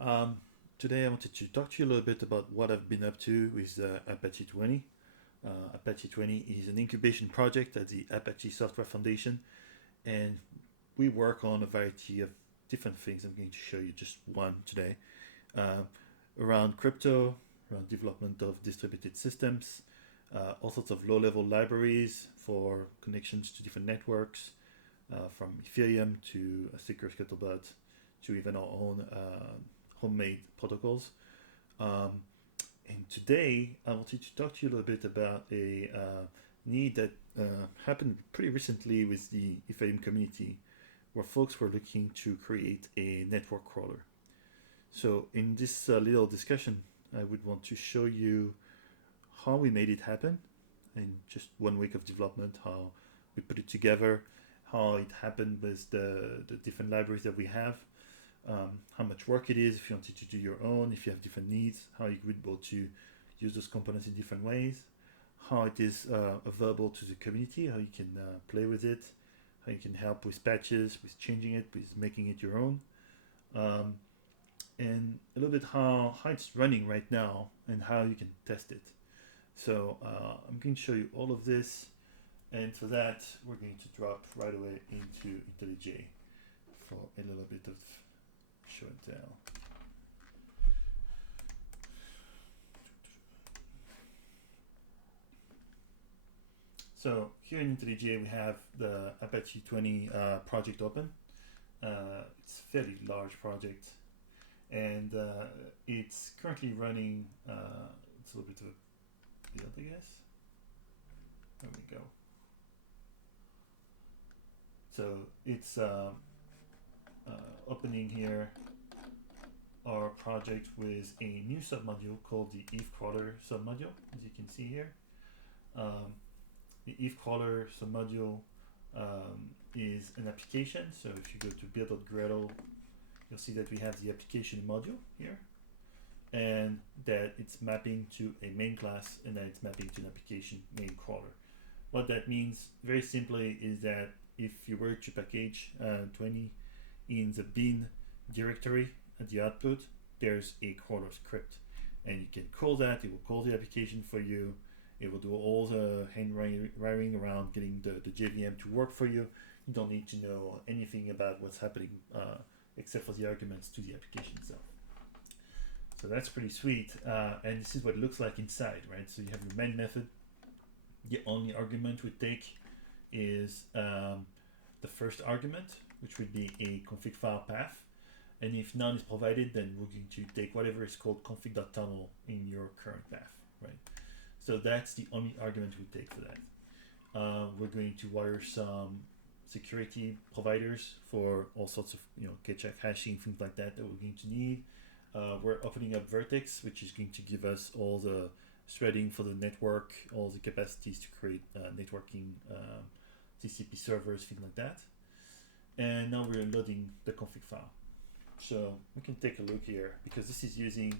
Um, Today I wanted to talk to you a little bit about what I've been up to with Apache Tuweni. Apache Tuweni is an incubation project at the Apache Software Foundation, and we work on a variety of different things. I'm going to show you just one today uh, around crypto, around development of distributed systems, all sorts of low-level libraries for connections to different networks, from Ethereum to a secure scuttlebutt to even our own homemade protocols. Um, and today, I wanted to talk to you a little bit about a need that happened pretty recently with the Ethereum community, where folks were looking to create a network crawler. So, in this little discussion, I would want to show you how we made it happen in just 1 week of development, how we put it together, how it happened with the different libraries that we have, how much work it is if you wanted to do your own, if you have different needs, how you would be able to use those components in different ways, how it is available to the community, how you can play with it, how you can help with patches, with changing it, with making it your own, um, and a little bit how it's running right now and how you can test it. So I'm going to show you all of this, and for that we're going to drop right away into IntelliJ for a little bit of show and tell. So here in IntelliJ we have the Apache Tuweni project open. It's a fairly large project, and it's currently running. It's a little bit of a build, I guess. There we go. So it's opening here our project with a new submodule called the Eve Crawler submodule, as you can see here. Um, the Eve Crawler submodule is an application. So if you go to build.gradle, you'll see that we have the application module here, and that it's mapping to a main class, and then it's mapping to an application named crawler. What that means, very simply, is that if you were to package 20 in the bin directory at the output, there's a crawler script, and you can call that. It will call the application for you. It will do all the hand wiring around getting the JVM to work for you. You don't need to know anything about what's happening except for the arguments to the application itself. So that's pretty sweet, and this is what it looks like inside, right? So you have your main method. The only argument we take is the first argument, which would be a config file path. And if none is provided, then we're going to take whatever is called config.toml in your current path, right? So that's the only argument we take for that. We're going to wire some security providers for all sorts of, KCheck hashing, things like that we're going to need. We're opening up Vertex, which is going to give us all the threading for the network, all the capacities to create networking, TCP servers, things like that. And now we're loading the config file. So we can take a look here, because this is using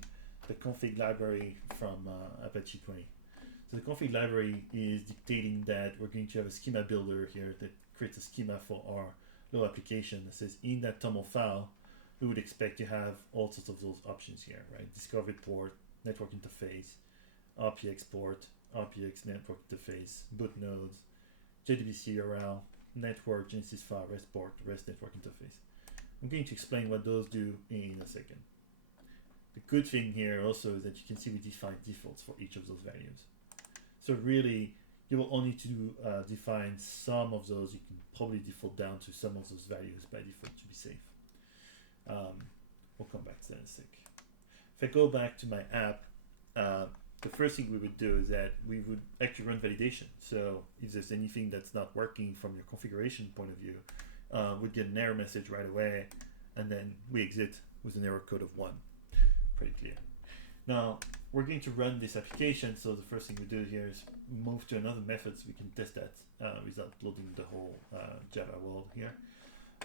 the config library from Apache Tuweni. So the config library is dictating that we're going to have a schema builder here that creates a schema for our little application that says in that TOML file, we would expect to have all sorts of those options here, right? Discovery port, network interface, RPX port, RPX network interface, boot nodes, JDBC URL, network, Genesis file, REST port, REST network interface. I'm going to explain what those do in a second. The good thing here also is that you can see we define defaults for each of those values. So really, you will only need to define some of those. You can probably default down to some of those values by default to be safe. We'll come back to that in a sec. If I go back to my app, the first thing we would do is that we would actually run validation. So if there's anything that's not working from your configuration point of view, we'd get an error message right away, and then we exit with an error code of 1. Pretty clear. Now, we're going to run this application, so the first thing we do here is move to another method so we can test that without loading the whole Java world here.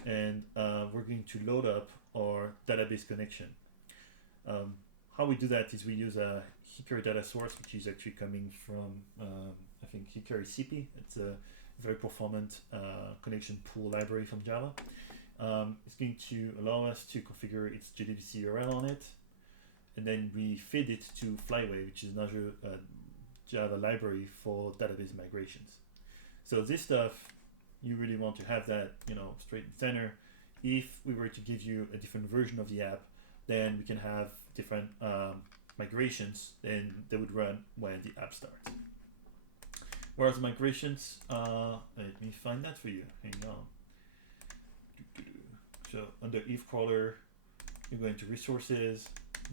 And we're going to load up our database connection. How we do that is we use a Hickory data source, which is actually coming from, I think, Hickory CP. It's a very performant connection pool library from Java. It's going to allow us to configure its JDBC URL on it, and then we feed it to Flyway, which is another Java library for database migrations. So this stuff, you really want to have that, straight in center. If we were to give you a different version of the app, then we can have different migrations, and they would run when the app starts. Whereas migrations, let me find that for you. Hang on. So under Eve Crawler, you go into resources,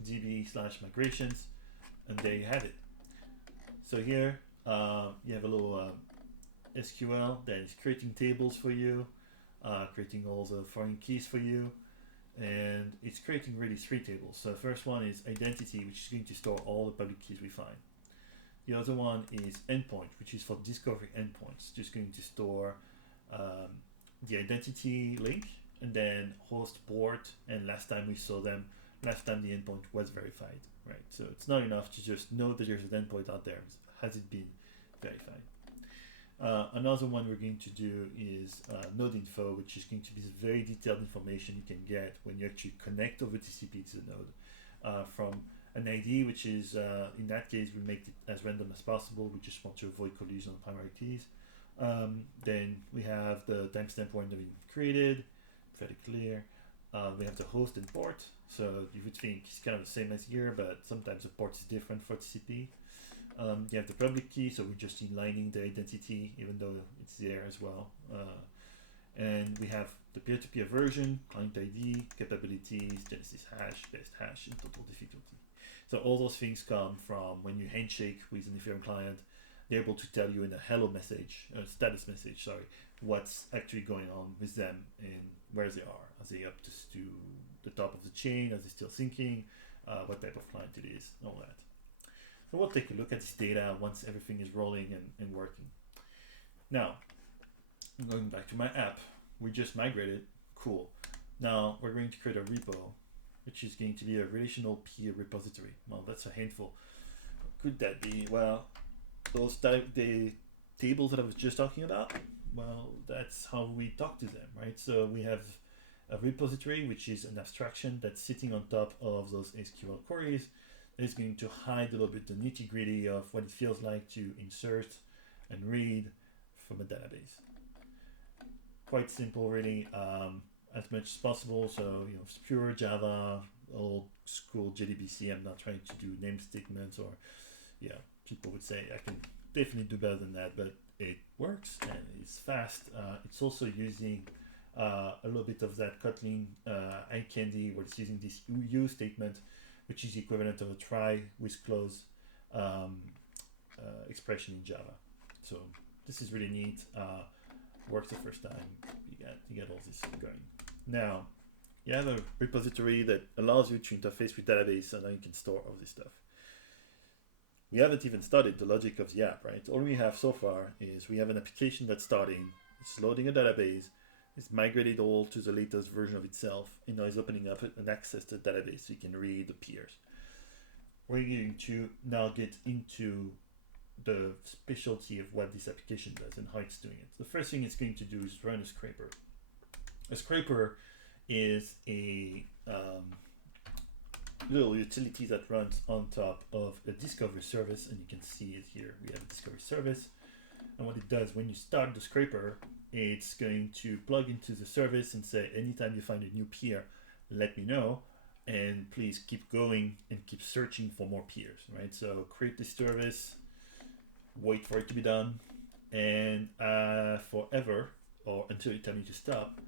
db/migrations, and there you have it. So here you have a little SQL that is creating tables for you, creating all the foreign keys for you, and it's creating really 3 tables. So the first one is identity, which is going to store all the public keys we find. The other one is endpoint, which is for discovery endpoints, just going to store the identity link, and then host, port, and last time we saw them, last time the endpoint was verified, right? So it's not enough to just know that there's an endpoint out there. Has it been verified? Another one we're going to do is node info, which is going to be this very detailed information you can get when you actually connect over TCP to the node from an ID, which is, in that case, we make it as random as possible. We just want to avoid collision on primary keys. Then we have the timestamp when they've been created, pretty clear. We have the host and port. So you would think it's kind of the same as here, but sometimes the port is different for TCP. You have the public key, so we're just inlining the identity, even though it's there as well. And we have the peer-to-peer version, client ID, capabilities, Genesis hash, best hash, and total difficulty. So all those things come from when you handshake with an Ethereum client, they're able to tell you in a hello message, a status message, sorry, what's actually going on with them and where they are. Are they up to the top of the chain? Are they still syncing? What type of client it is, all that. So we'll take a look at this data once everything is rolling and working. Now, I'm going back to my app. We just migrated, cool. Now we're going to create a repo, which is going to be a relational peer repository. Well, that's a handful. What could that be? Well, those the tables that I was just talking about, well, that's how we talk to them, right? So we have a repository, which is an abstraction that's sitting on top of those SQL queries. It's going to hide a little bit the nitty-gritty of what it feels like to insert and read from a database. Quite simple, really, as much as possible. So, it's pure Java, old school JDBC. I'm not trying to do name statements or, people would say I can definitely do better than that, but it works and it's fast. It's also using a little bit of that Kotlin eye candy, where it's using this use statement, which is the equivalent of a try with close expression in Java. So this is really neat. Works the first time. You get all this going. Now you have a repository that allows you to interface with database, and now you can store all this stuff. We haven't even started the logic of the app, right? All we have so far is we have an application that's starting, it's loading a database, it's migrated all to the latest version of itself, and now it's opening up an access to the database so you can read the peers. We're going to now get into the specialty of what this application does and how it's doing it. The first thing it's going to do is run a scraper. A scraper is a little utility that runs on top of a discovery service, and you can see it here. We have a discovery service, and what it does when you start the scraper, it's going to plug into the service and say, anytime you find a new peer, let me know, and please keep going and keep searching for more peers, right? So create this service, wait for it to be done, and forever, or until you tell me to stop,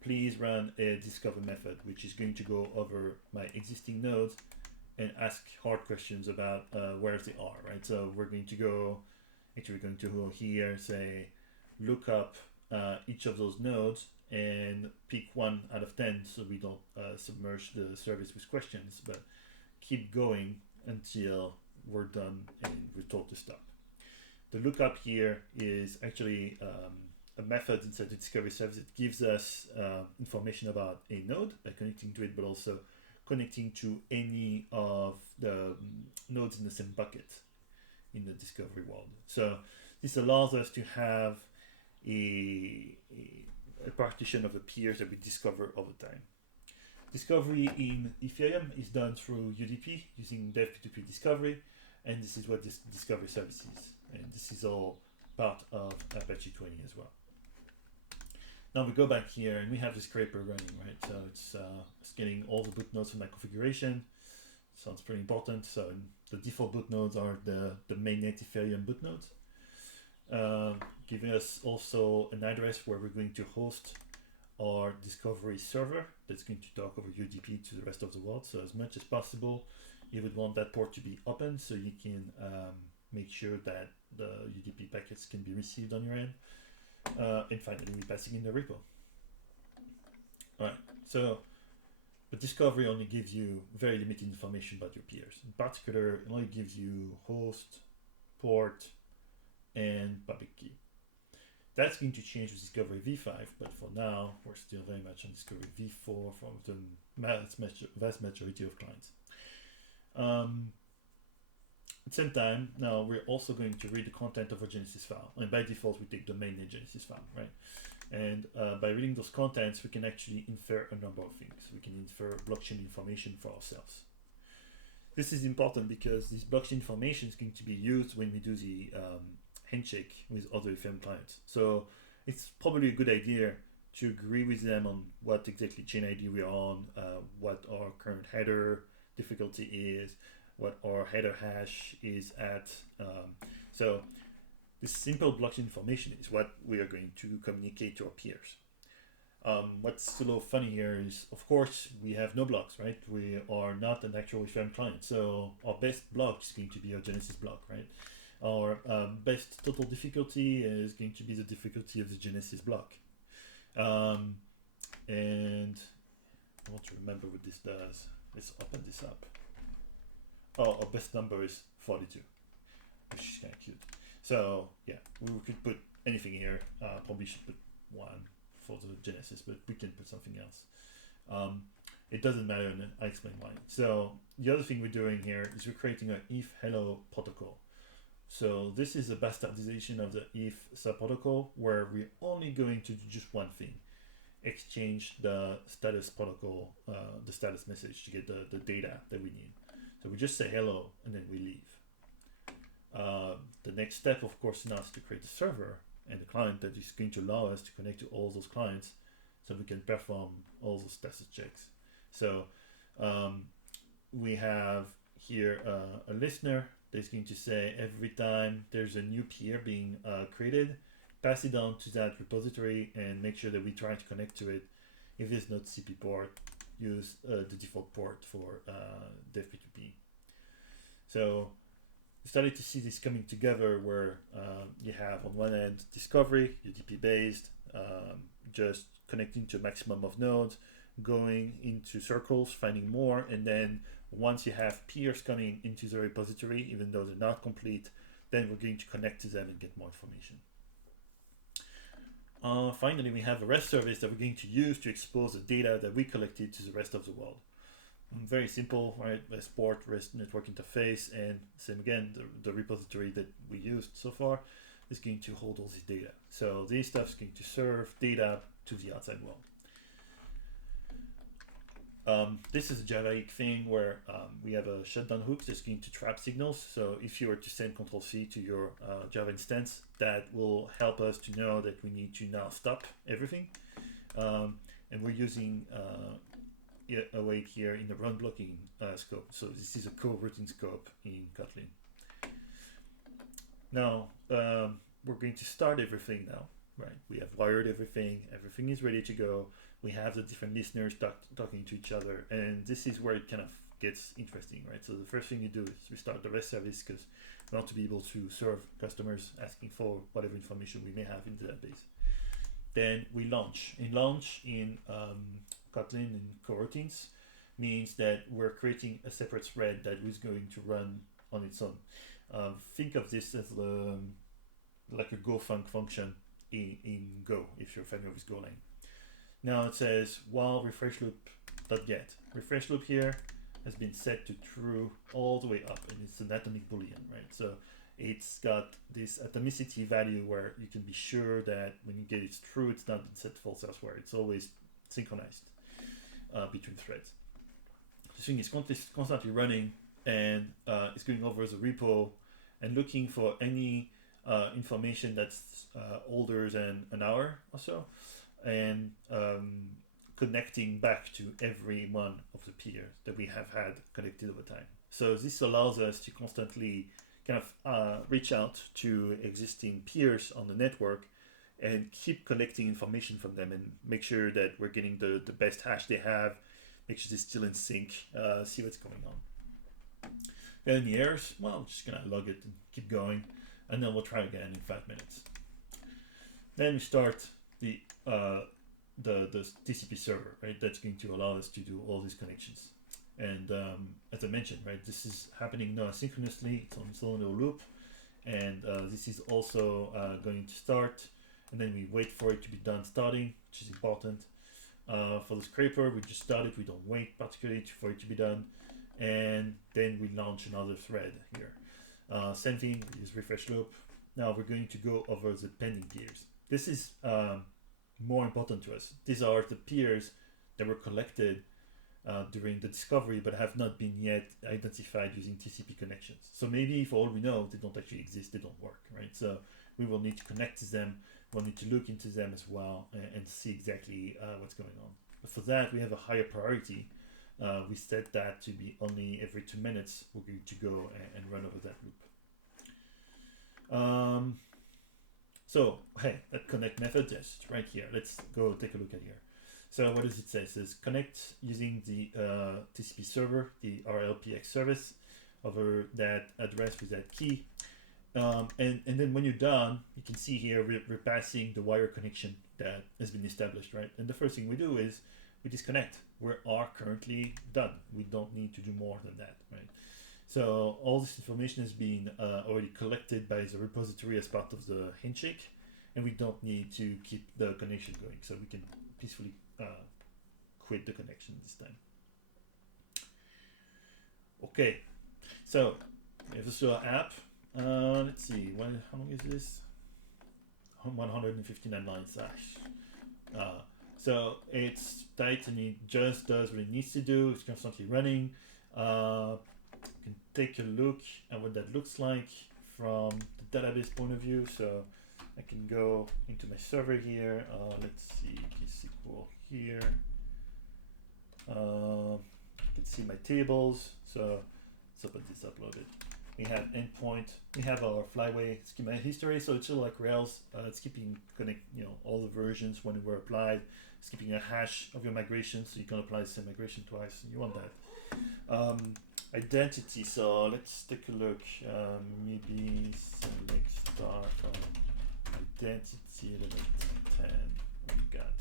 please run a discover method, which is going to go over my existing nodes and ask hard questions about where they are, right? So we're going to go here, say, look up each of those nodes and pick 1 out of 10 so we don't submerge the service with questions, but keep going until we're done and we're told to stop. The lookup here is actually a method inside the discovery service that gives us information about a node by connecting to it, but also connecting to any of the nodes in the same bucket in the discovery world. So this allows us to have a a partition of the peers that we discover over time. Discovery in Ethereum is done through UDP using Dev P2P discovery, and this is what this discovery service is. And this is all part of Apache Tuweni as well. Now we go back here and we have the scraper running, right? So it's getting all the boot nodes from my configuration. Sounds pretty important. So the default boot nodes are the mainnet Ethereum boot nodes, giving us also an address where we're going to host our discovery server that's going to talk over UDP to the rest of the world. So as much as possible, you would want that port to be open so you can make sure that the UDP packets can be received on your end. And finally, we're passing in the repo. All right, so the discovery only gives you very limited information about your peers. In particular, it only gives you host, port, and public key. That's going to change with Discovery v5, but for now, we're still very much on Discovery v4 for the vast majority of clients. At the same time, now we're also going to read the content of a Genesis file. And by default, we take the mainnet Genesis file, right? And by reading those contents, we can actually infer a number of things. We can infer blockchain information for ourselves. This is important because this blockchain information is going to be used when we do the handshake with other Ethereum clients. So it's probably a good idea to agree with them on what exactly chain ID we are on, what our current header difficulty is, what our header hash is at. So this simple blockchain information is what we are going to communicate to our peers. What's a little funny here is, of course, we have no blocks, right? We are not an actual Ethereum client. So our best block is going to be our Genesis block, right? Our best total difficulty is going to be the difficulty of the Genesis block. And I want to remember what this does. Let's open this up. Oh, our best number is 42, which is kind of cute. So yeah, we could put anything here. Probably should put 1 for the Genesis, but we can put something else. It doesn't matter, and I explain why. So the other thing we're doing here is we're creating an if hello protocol. So this is a bastardization of the if subprotocol where we're only going to do just one thing: exchange the status protocol, the status message to get the data that we need. So we just say hello and then we leave. The next step, of course, now is to create a server and a client that is going to allow us to connect to all those clients so we can perform all those status checks. So we have here a listener that's going to say every time there's a new peer being created, pass it on to that repository and make sure that we try to connect to it. If there's no TCP port, use the default port for Dev P2P. So we started to see this coming together where you have on one end discovery, UDP based, just connecting to a maximum of nodes, going into circles, finding more, and then once you have peers coming into the repository, even though they're not complete, then we're going to connect to them and get more information. Finally, we have a REST service that we're going to use to expose the data that we collected to the rest of the world. Very simple, right? REST port, REST network interface, and same again, the repository that we used so far is going to hold all this data. So this stuff is going to serve data to the outside world. This is a Javaic thing where we have a shutdown hook that's going to trap signals. So if you were to send Control-C to your Java instance, that will help us to know that we need to now stop everything. And we're using await here in the run blocking scope. So this is a coroutine scope in Kotlin. Now, we're going to start everything now, right? We have wired everything. Everything is ready to go. We have the different listeners talking to each other, and this is where it kind of gets interesting, right? So the first thing you do is restart the REST service because we want to be able to serve customers asking for whatever information we may have in the database. Then we launch. In launch in Kotlin and coroutines means that we're creating a separate thread that is going to run on its own. Think of this as like a gofunc function in Go, if you're familiar with Golang. Now it says while refresh loop.get. Refresh loop here has been set to true all the way up, and it's an atomic boolean, right? So it's got this atomicity value where you can be sure that when you get it true, it's not been set false elsewhere. It's always synchronized between threads. This thing is constantly running, and it's going over the repo and looking for any information that's older than an hour or so, and connecting back to every one of the peers that we have had connected over time. So this allows us to constantly kind of reach out to existing peers on the network and keep collecting information from them and make sure that we're getting the best hash they have, make sure they're still in sync, see what's going on. Any errors? Well, I'm just gonna log it and keep going, and then we'll try again in 5 minutes. Then we start the TCP server, right? That's going to allow us to do all these connections. And as I mentioned, right, this is happening now asynchronously. It's on its own little loop, and this is also going to start, and then we wait for it to be done starting, which is important. For the scraper, we just start it. We don't wait particularly for it to be done, and then we launch another thread here. Same thing. We use refresh loop. Now we're going to go over the pending peers. This is more important to us. These are the peers that were collected during the discovery but have not been yet identified using TCP connections. So maybe for all we know, they don't actually exist, they don't work, right? So we will need to connect to them, we'll need to look into them as well and see exactly what's going on. But for that, we have a higher priority. We set that to be only every 2 minutes, we're going to go and run over that loop. So, hey, that connect method, yes, it's right here. Let's go take a look at here. So what does it say? It says connect using the TCP server, the RLPX service, over that address with that key. And then when you're done, you can see here we're passing the wire connection that has been established, right? And the first thing we do is we disconnect. We are currently done. We don't need to do more than that, right? So all this information has been already collected by the repository as part of the handshake, and we don't need to keep the connection going. So we can peacefully quit the connection this time. Okay, so we have this app. Let's see, how long is this? 159 lines. So it's tight and it just does what it needs to do. It's constantly running. You can take a look at what that looks like from the database point of view. So I can go into my server here. Let's see, SQL here. You can see my tables. So let's open this, upload it. We have endpoint. We have our flyway schema history. So it's sort of like Rails. It's keeping all the versions when they were applied. It's keeping a hash of your migration, so you can apply the same migration twice. You want that. Identity. So let's take a look. Maybe select star from identity element 10. What we got?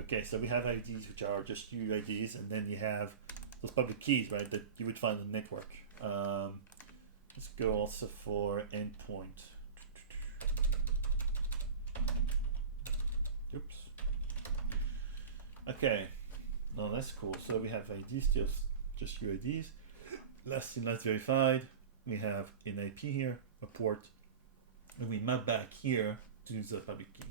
Okay, so we have IDs which are just UIDs, and then you have those public keys, right, that you would find on the network. Let's go also for endpoint. Oops. Okay, no, that's cool. So we have IDs, just UIDs. Last in, last verified. We have an IP here, a port, and we map back here to the public key.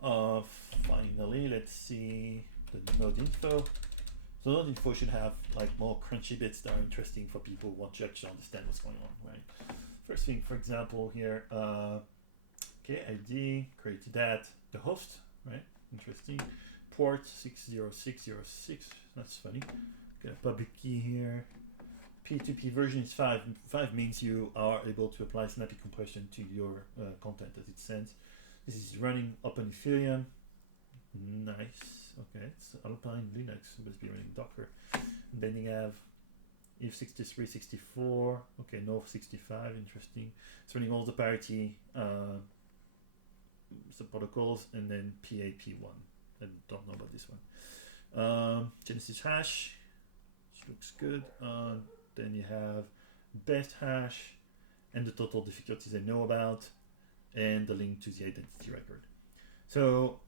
Finally, let's see the node info. So node info should have like more crunchy bits that are interesting for people who want to actually understand what's going on, right? First thing, for example, here, okay, ID, created that, the host, right? Interesting. Port 60606, that's funny. Got a public key here. P2P version is 5. 5 means you are able to apply snappy compression to your content as it sends. This is running Open Ethereum. Nice. Okay, it's Alpine Linux, must be running Docker. And then you have if 63, 64. Okay, no 65. Interesting. It's running all the parity protocols, and then PAP1. I don't know about this one. Genesis hash, which looks good. Then you have best hash and the total difficulties I know about, and the link to the identity record. So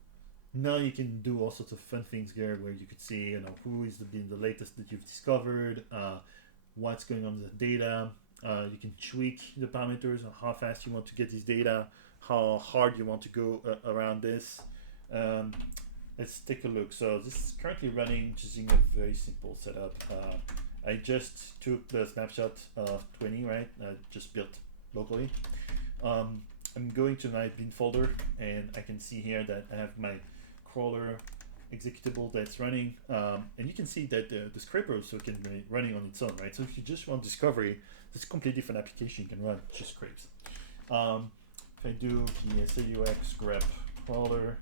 now you can do all sorts of fun things here, where you could see, who is the latest that you've discovered, what's going on with the data, You can tweak the parameters on how fast you want to get this data, how hard you want to go around this. Let's take a look. So this is currently running using a very simple setup. I just took the snapshot of Tuweni, right? Just built locally. I'm going to my bin folder, and I can see here that I have my crawler executable that's running, and you can see that the scraper also can be running on its own, right? So if you just want discovery, this is a completely different application you can run, just scrapes. If I do psaux grep crawler,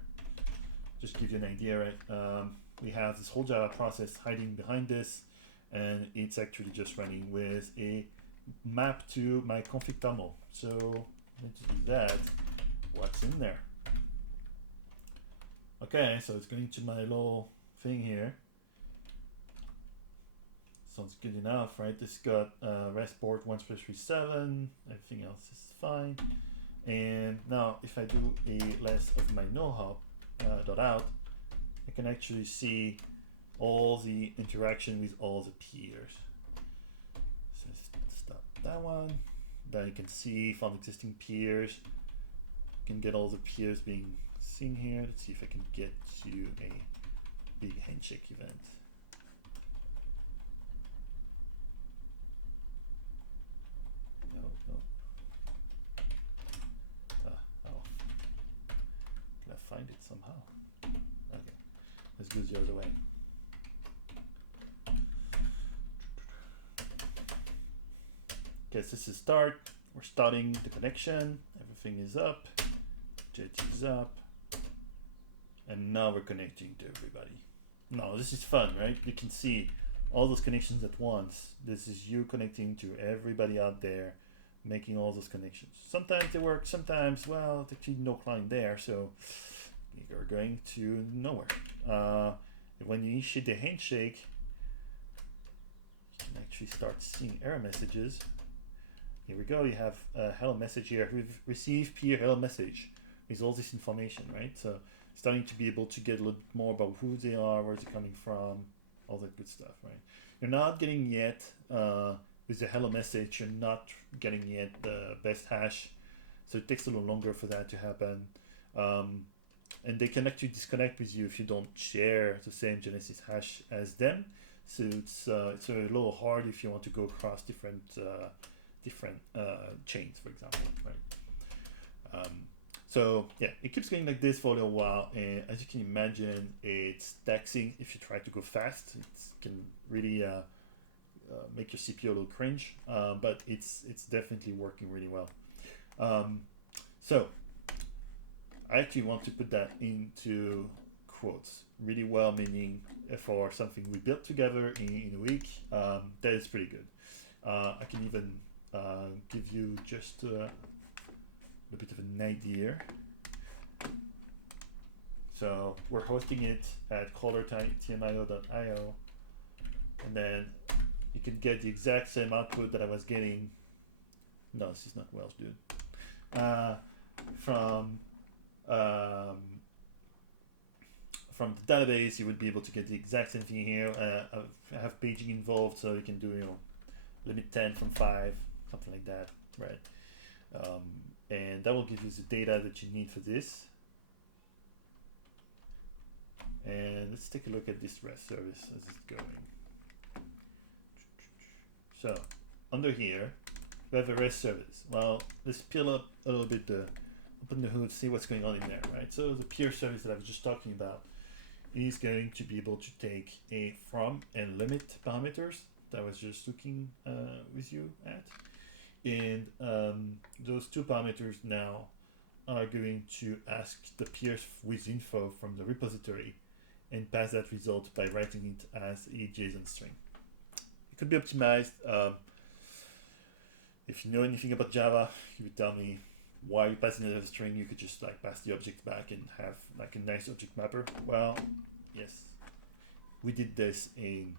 just give you an idea, right? We have this whole Java process hiding behind this, and it's actually just running with a map to my config toml. So let's do that. What's in there? Okay, so it's going to my little thing here. Sounds good enough, right? This got REST port 1337, everything else is fine. And now if I do a less of my no-hop dot out, I can actually see all the interaction with all the peers. So stop that one. Then you can see from existing peers, you can get all the peers being seen here. Let's see if I can get to a big handshake event. No. Can I find it somehow? Okay, let's go the other way. Okay, so this is start. We're starting the connection. Everything is up. JT is up. And now we're connecting to everybody. Now this is fun, right? You can see all those connections at once. This is you connecting to everybody out there, making all those connections. Sometimes they work, sometimes, well, there's actually no client there, so you're going to nowhere. When you initiate the handshake, you can actually start seeing error messages. Here we go, you have a hello message here. We've received peer hello message with all this information, right? So starting to be able to get a little bit more about who they are, where they're coming from, all that good stuff, right? You're not getting yet, with the hello message, you're not getting yet the best hash. So it takes a little longer for that to happen. And they can actually disconnect with you if you don't share the same Genesis hash as them. So it's a little hard if you want to go across different chains, for example, right? So yeah, it keeps going like this for a little while, and as you can imagine, it's taxing if you try to go fast. It can really make your CPU a little cringe, but it's definitely working really well. So I actually want to put that into quotes. Really well, meaning for something we built together in a week, that is pretty good. I can even give you just a bit of an idea. So we're hosting it at coroutines.io, and then you can get the exact same output that I was getting. No, this is not Welsh, dude. From the database, you would be able to get the exact same thing here. I have paging involved, so you can do limit 10 from 5, something like that, right? And that will give you the data that you need for this. And let's take a look at this REST service as it's going. So under here, we have a REST service. Well, let's peel up a little bit, open the hood, see what's going on in there, right? So the peer service that I was just talking about is going to be able to take a from and limit parameters that I was just looking with you at. And those two parameters now are going to ask the peers with info from the repository and pass that result by writing it as a JSON string. It could be optimized. If you know anything about Java, you would tell me why you passing it as a string. You could just pass the object back and have a nice object mapper. Well, yes, we did this in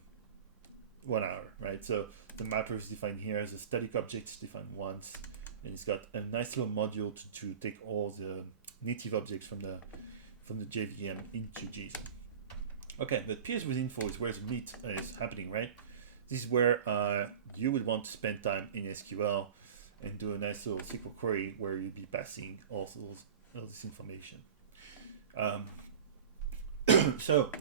1 hour, right? So the mapper is defined here as a static object, it's defined once, and it's got a nice little module to take all the native objects from the JVM into JSON. Okay, but peers with info is where the meat is happening, right? This is where you would want to spend time in SQL and do a nice little SQL query where you'd be passing all this information. So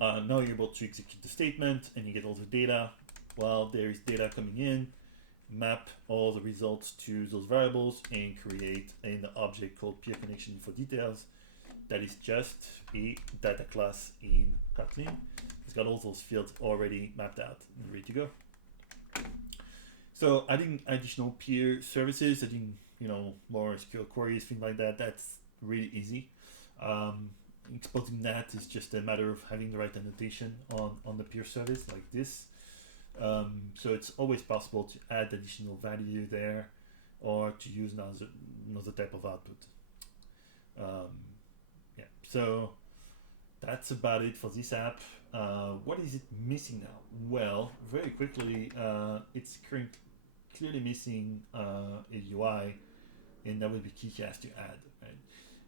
now you're able to execute the statement and you get all the data. Well, there is data coming in, map all the results to those variables and create an object called peer connection info details. That is just a data class in Kotlin. It's got all those fields already mapped out and ready to go. So adding additional peer services, adding more SQL queries, things like that, that's really easy. Exposing that is just a matter of having the right annotation on the peer service like this. So it's always possible to add additional value there or to use another type of output. Yeah, so that's about it for this app. What is it missing now? Well, very quickly, it's clearly missing a UI, and that would be key has to add, right?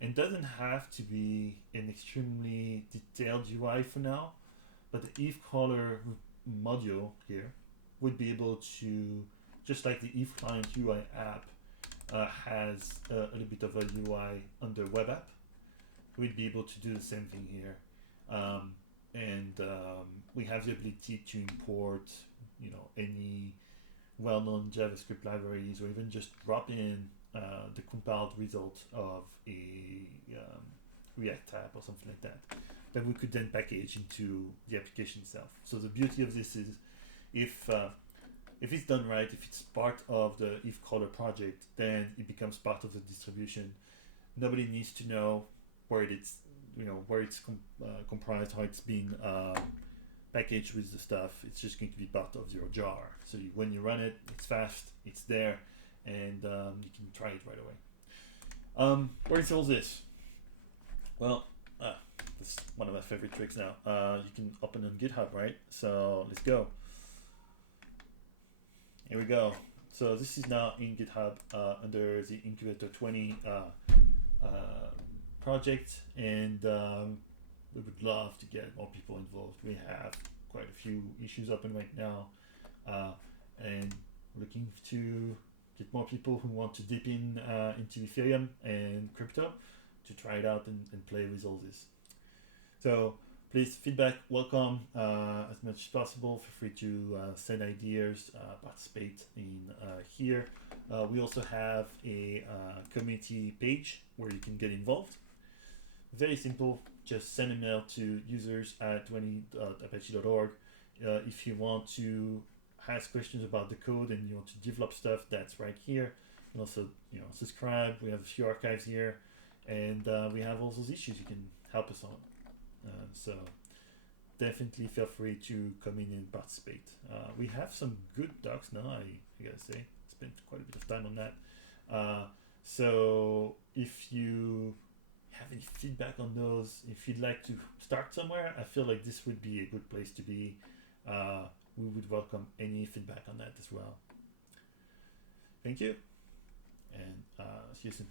And doesn't have to be an extremely detailed UI for now, but the if crawler module here would be able to, just like the if client UI app has a little bit of a UI under web app, we'd be able to do the same thing here. We have the ability to import any well-known JavaScript libraries, or even just drop in the compiled result of a React app or something like that we could then package into the application itself. So the beauty of this is if it's done right, if it's part of the if crawler project, then it becomes part of the distribution. Nobody needs to know where it's comprised, how it's been packaged with the stuff. It's just going to be part of your jar. So when you run it, it's fast, it's there, and you can try it right away. Where is all this? Well, this is one of my favorite tricks now. You can open on GitHub, right? So let's go. Here we go. So this is now in GitHub under the Incubator Tuweni project, and we would love to get more people involved. We have quite a few issues open right now, and looking to get more people who want to dip in into Ethereum and crypto to try it out and play with all this. So please, feedback welcome as much as possible. Feel free to send ideas, participate in here. We also have a community page where you can get involved. Very simple, just send a mail to users@tuweni.apache.org. If you want to ask questions about the code and you want to develop stuff, that's right here. And also, subscribe. We have a few archives here, and we have all those issues you can help us on. So definitely feel free to come in and participate. We have some good docs now, I gotta say. Spent quite a bit of time on that. So if you have any feedback on those, if you'd like to start somewhere, I feel like this would be a good place to be. We would welcome any feedback on that as well. Thank you, and see you soon.